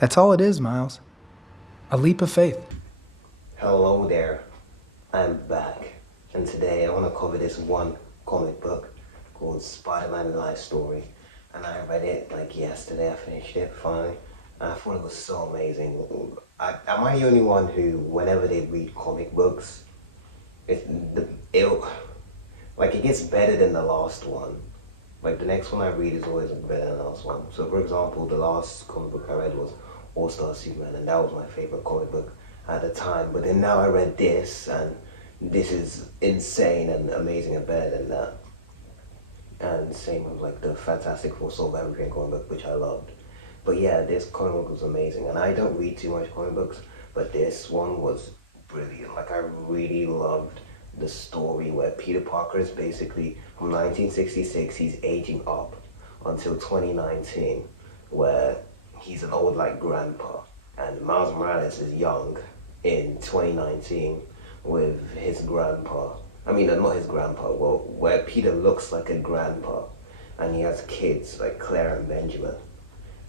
That's all it is, Miles. A leap of faith. Hello there, I'm back, and today I want to cover this one comic book called Spider-Man Life Story, and I read it like yesterday. I finished it finally, and I thought it was so amazing. Am I the only one who, whenever they read comic books, it like it gets better than the last one? Like the next one I read is always better than the last one. So for example, the last comic book I read was All Star Superman, and that was my favorite comic book at the time. But then now I read this, and this is insane and amazing and better than that. And same with like the Fantastic Four Soul Everything comic book, which I loved. But yeah, this comic book was amazing, and I don't read too much comic books, but this one was brilliant. Like I really loved the story where Peter Parker is basically from 1966, he's aging up until 2019, where he's an old like grandpa, and Miles Morales is young in 2019 with his grandpa. I mean, not his grandpa, well, where Peter looks like a grandpa, and he has kids like Claire and Benjamin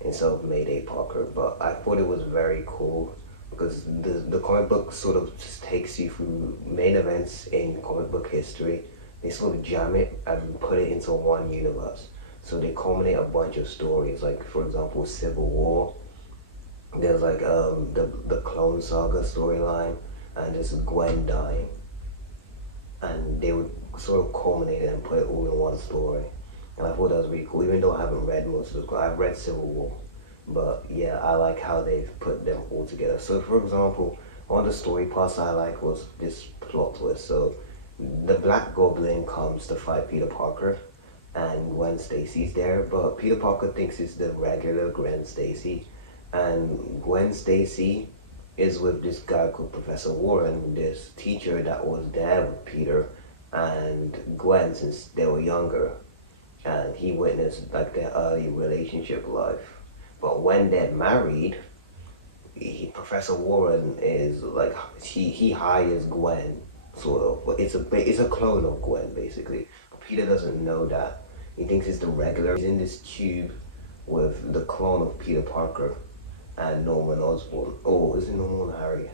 instead of Mayday Parker. But I thought it was very cool because the comic book sort of just takes you through main events in comic book history. They sort of jam it and put it into one universe. So they culminate a bunch of stories, like for example, Civil War. There's like the Clone Saga storyline, and there's Gwen dying, and they would sort of culminate it and put it all in one story. And I thought that was really cool, even though I haven't read most of it. I've read Civil War, but yeah, I like how they've put them all together. So for example, one of the story parts I like was this plot twist. So the Black Goblin comes to fight Peter Parker, and Gwen Stacy's there, but Peter Parker thinks it's the regular Gwen Stacy, and Gwen Stacy is with this guy called Professor Warren, this teacher that was there with Peter and Gwen since they were younger, and he witnessed like their early relationship life. But when they're married, Professor Warren is like he hires Gwen sort of, but it's a clone of Gwen basically. But Peter doesn't know that. He thinks it's the regular. He's in this tube with the clone of Peter Parker and Norman Osborn. Oh, is it Norman Harry?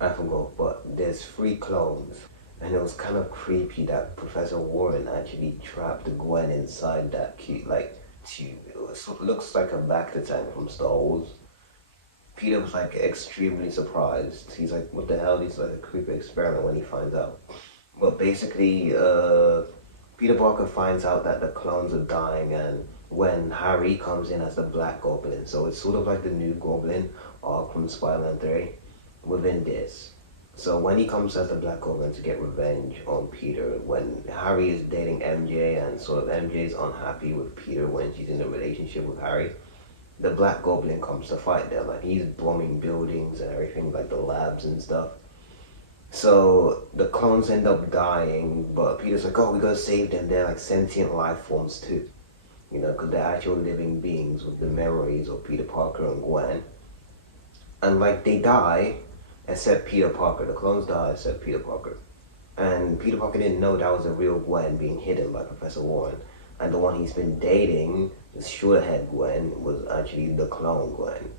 I forgot, but there's three clones. And it was kind of creepy that Professor Warren actually trapped Gwen inside that cute, like, tube. It looks like a Bacta tank from Star Wars. Peter was like extremely surprised. He's like, what the hell? This is like a creepy experiment when he finds out. But basically, Peter Parker finds out that the clones are dying, and when Harry comes in as the Black Goblin, so it's sort of like the new Goblin arc from Spider-Man 3 within this. So when he comes as the Black Goblin to get revenge on Peter, when Harry is dating MJ and sort of MJ is unhappy with Peter when she's in a relationship with Harry, the Black Goblin comes to fight them, and he's bombing buildings and everything, like the labs and stuff. So the clones end up dying, but Peter's like, oh, we gotta save them. They're like sentient life forms too, you know, because they're actual living beings with the memories of Peter Parker and Gwen. And like they die, except Peter Parker. The clones die except Peter Parker. And Peter Parker didn't know that was a real Gwen being hidden by Professor Warren. And the one he's been dating, the short-haired Gwen, was actually the clone Gwen.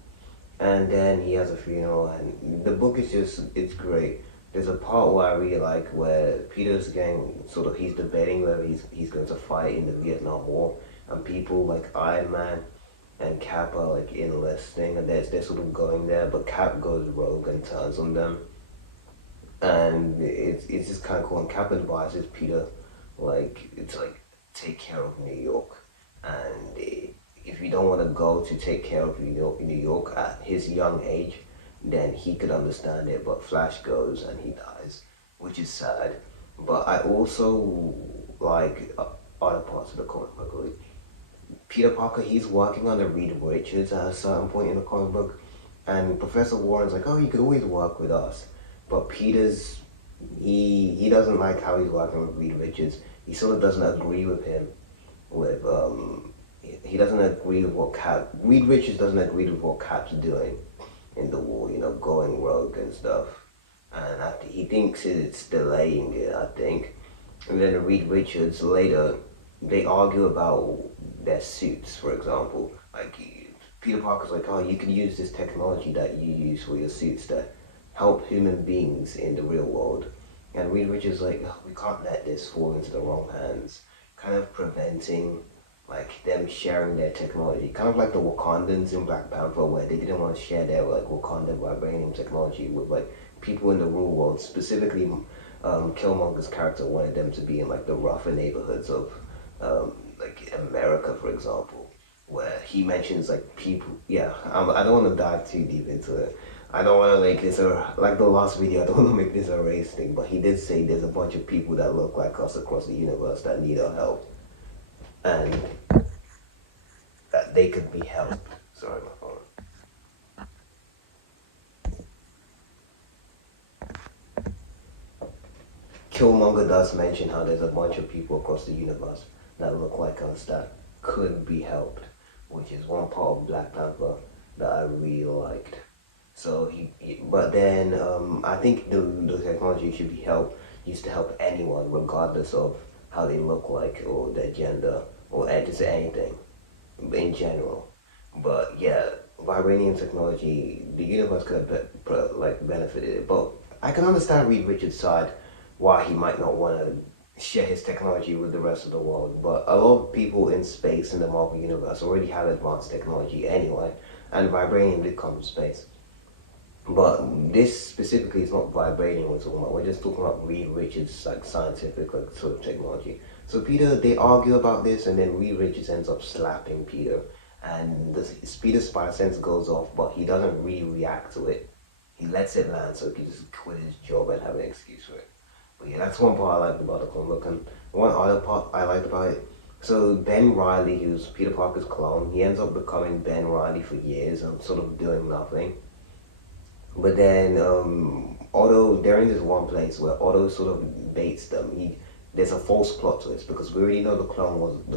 And then he has a funeral, and the book is just, it's great. There's a part where I really like where Peter's getting, sort of, he's debating whether he's going to fight in the Vietnam War, and people like Iron Man and Cap are like enlisting, and they're sort of going there, but Cap goes rogue and turns on them, and it's just kind of cool. And Cap advises Peter, like it's like take care of New York, and if you don't want to go to take care of New York at his young age, then he could understand it. But Flash goes and he dies, which is sad. But I also like other parts of the comic book. Like Peter Parker, he's working under Reed Richards at a certain point in the comic book, and Professor Warren's like, oh, you could always work with us. But Peter's, he doesn't like how he's working with Reed Richards. He sort of doesn't agree with him. With he doesn't agree with what Reed Richards doesn't agree with what Cap's doing in the war. You know, going rogue and stuff. And he thinks it's delaying it, I think. And then Reed Richards later, they argue about their suits, for example. Like Peter Parker's like, oh, you can use this technology that you use for your suits to help human beings in the real world. And Reed Richards like, oh, we can't let this fall into the wrong hands, kind of preventing like them sharing their technology, kind of like the Wakandans in Black Panther, where they didn't want to share their like Wakandan vibranium technology with like people in the real world. Specifically, Killmonger's character wanted them to be in like the rougher neighborhoods of like America, for example, where he mentions like people. Yeah, I don't want to dive too deep into it. I don't want to make this a like the last video. I don't want to make this a race thing, but he did say there's a bunch of people that look like us across the universe that need our help, and that they could be helped. Sorry, my phone. Killmonger does mention how there's a bunch of people across the universe that look like us that could be helped, which is one part of Black Panther that I really liked. So but then I think the technology should be used to help anyone, regardless of how they look like or their gender or just anything in general. But yeah, vibranium technology, the universe could have like benefited it. But I can understand Reed Richards' side why he might not want to share his technology with the rest of the world. But a lot of people in space in the Marvel universe already have advanced technology anyway, and vibranium did come from space. But this specifically is not vibranium we're talking about. We're just talking about Reed Richards' like scientific like sort of technology. So Peter, they argue about this, and then Reed Richards ends up slapping Peter, and Peter's spider sense goes off, but he doesn't really react to it. He lets it land so he can just quit his job and have an excuse for it. But yeah, that's one part I liked about the comic, and one other part I liked about it. So Ben Riley, who's Peter Parker's clone, he ends up becoming Ben Riley for years and sort of doing nothing. But then Otto, they're in this one place where Otto sort of baits them. There's a false plot twist because we already know the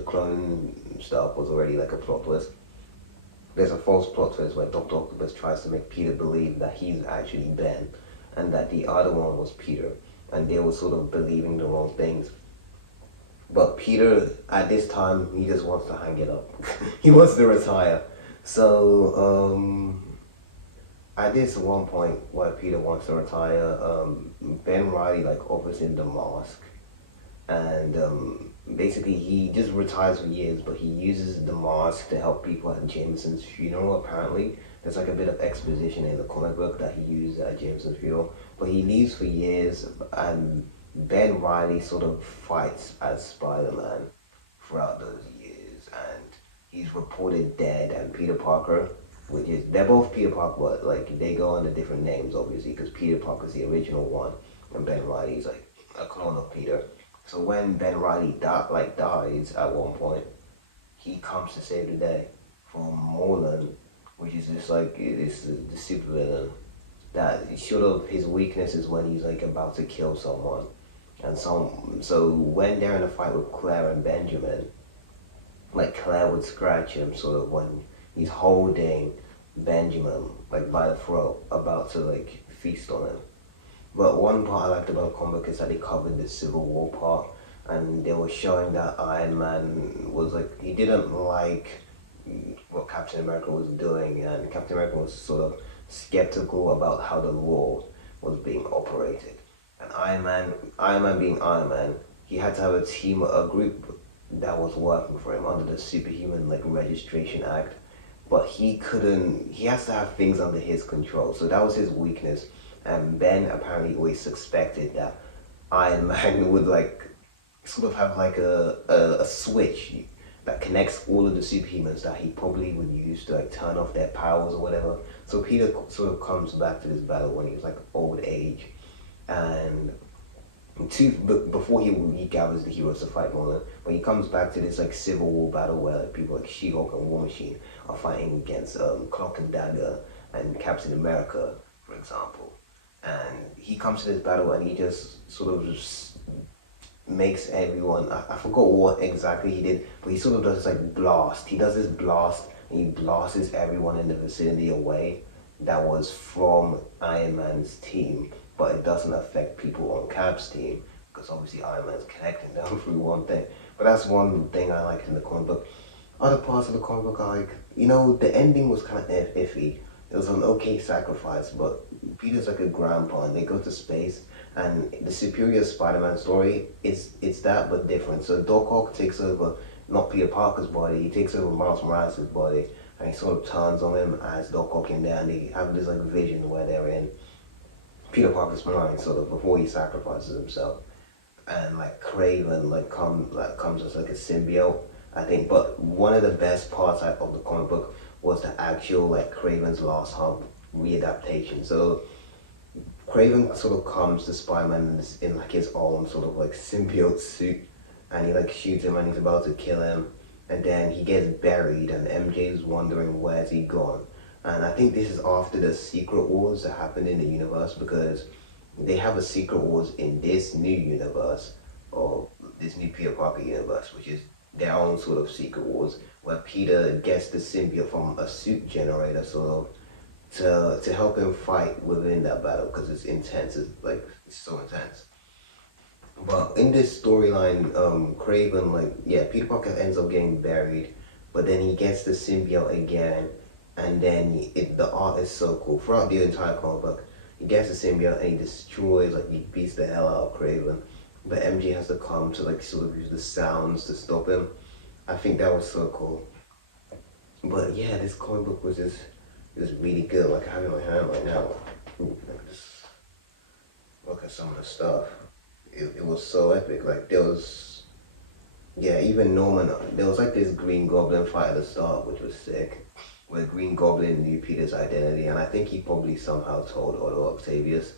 clone stuff was already like a plot twist. There's a false plot twist where Dr. Octopus tries to make Peter believe that he's actually Ben and that the other one was Peter, and they were sort of believing the wrong things. But Peter, at this time, he just wants to hang it up. He wants to retire. So, at this one point where Peter wants to retire, Ben Riley like offers him the mask, and basically he just retires for years, but he uses the mask to help people at Jameson's funeral. Apparently, there's like a bit of exposition in the comic book that he used at Jameson's funeral, but he leaves for years, and Ben Riley sort of fights as Spider-Man throughout those years, and he's reported dead, and Peter Parker, which is, they're both Peter Parker, but like they go under different names obviously, because Peter Parker's the original one and Ben Riley's like a clone of Peter. So when Ben Riley dies at one point, he comes to save the day from Morlun, which is just like it's the supervillain that sort of his weakness is when he's like about to kill someone. And so when they're in a fight with Claire and Benjamin, like Claire would scratch him sort of when he's holding Benjamin like by the throat, about to like feast on him. But one part I liked about the comic is that they covered the Civil War part, and they were showing that Iron Man was like, he didn't like what Captain America was doing, and Captain America was sort of skeptical about how the law was being operated. And Iron Man being Iron Man, he had to have a team, a group that was working for him under the Superhuman like Registration Act, but he has to have things under his control, so that was his weakness. And Ben apparently always suspected that Iron Man would like sort of have like a switch that connects all of the superhumans that he probably would use to like turn off their powers or whatever. So Peter sort of comes back to this battle when he's like old age, and before he gathers the heroes to fight Morlun, but he comes back to this like Civil War battle where like, people like She-Hulk and War Machine are fighting against Cloak and Dagger and Captain America, for example. And he comes to this battle and he just sort of just makes everyone, I forgot what exactly he did, but he sort of does this like blast. He does this blast and he blasts everyone in the vicinity away that was from Iron Man's team, but it doesn't affect people on Cap's team because obviously Iron Man's connecting them through one thing. But that's one thing I liked in the comic book. other parts of the comic book are like, the ending was kind of iffy. It was an okay sacrifice, but Peter's like a grandpa and they go to space. And the Superior Spider-Man story, it's that but different. So Doc Ock takes over not Peter Parker's body, he takes over Miles Morales' body, and he sort of turns on him as Doc Ock in there, and they have this like vision where they're in Peter Parker's mind, sort of before he sacrifices himself. And like Craven comes as like a symbiote, I think. But one of the best parts of the comic book was the actual like Craven's Last Hump readaptation. So Craven sort of comes to Spider-Man in like his own sort of like symbiote suit, and he like shoots him and he's about to kill him, and then he gets buried and MJ's wondering where's he gone. And I think this is after the Secret Wars that happened in the universe, because they have a Secret Wars in this new universe, or this new Peter Parker universe, which is their own sort of Secret Wars, where Peter gets the symbiote from a suit generator sort of to help him fight within that battle, because it's intense. It's so intense. But in this storyline, Craven, Peter Parker ends up getting buried, but then he gets the symbiote again, and then the art is so cool throughout the entire comic book. He gets the symbiote and he destroys, he beats the hell out of Craven, but MJ has to come to sort of use the sounds to stop him. I think that was so cool. But yeah, this comic book was just really good. Like I have it in my hand right now. Just look at some of the stuff. It was so epic. Like there was, even Norman. There was this Green Goblin fight at the start, which was sick, where Green Goblin knew Peter's identity, and I think he probably somehow told Otto Octavius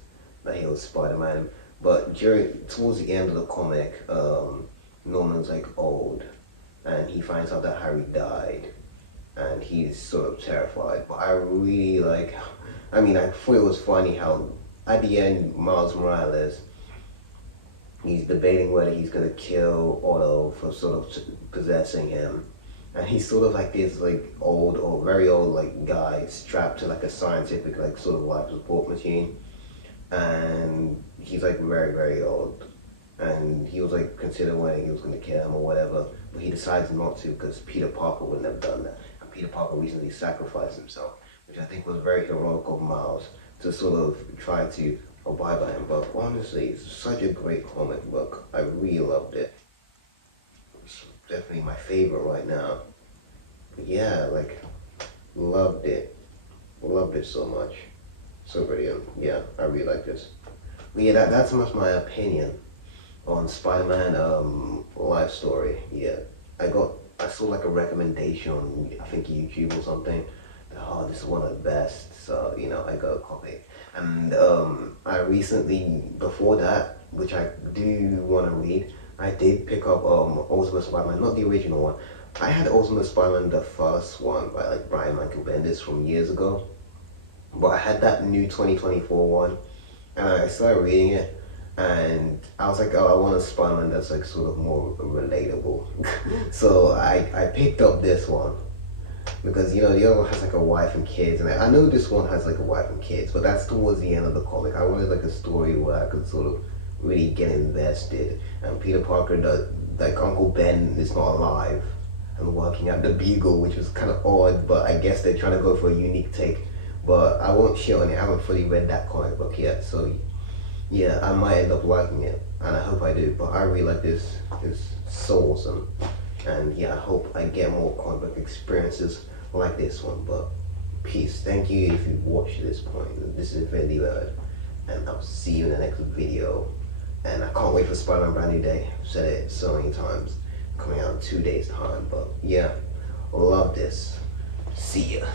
that he was Spider-Man. But towards the end of the comic, Norman's old, and he finds out that Harry died, and he's sort of terrified. But I really I thought it was funny how at the end Miles Morales, he's debating whether he's gonna kill Otto for sort of possessing him, and he's sort of this old or very old guy strapped to a scientific sort of life support machine, and he's very very old, and he was considering whether he was gonna kill him or whatever, but he decides not to because Peter Parker wouldn't have done that. Peter Parker recently sacrificed himself, which I think was very heroic of Miles to sort of try to abide by him. But honestly, it's such a great comic book. I really loved it. It's definitely my favorite right now. But yeah, loved it. Loved it so much. So brilliant. Yeah, I really like this. But yeah, that's much my opinion on Spider-Man life story. Yeah, I saw a recommendation on I think YouTube or something. Oh, this is one of the best. So I got a copy. And I recently, before that, which I do want to read, I did pick up Ultimate Spider-Man, not the original one. I had Ultimate Spider-Man, the first one by Brian Michael Bendis from years ago. But I had that new 2024 one, and I started reading it. And I was like, oh, I want a Spider-Man that's sort of more relatable. So I picked up this one because the other one has a wife and kids, and I know this one has a wife and kids, but that's towards the end of the comic. I wanted a story where I could sort of really get invested. And Peter Parker does Uncle Ben is not alive and working at the Bugle, which was kind of odd, but I guess they're trying to go for a unique take. But I won't shit on it. I haven't fully read that comic book yet, so. Yeah, I might end up liking it, and I hope I do, but I really like this. It's so awesome. And yeah, I hope I get more comic book experiences like this one, but peace. Thank you if you've watched to this point. This is Infinity Word, and I'll see you in the next video. And I can't wait for Spider-Man Brand New Day. I've said it so many times. Coming out in 2 days' time, but yeah, love this. See ya.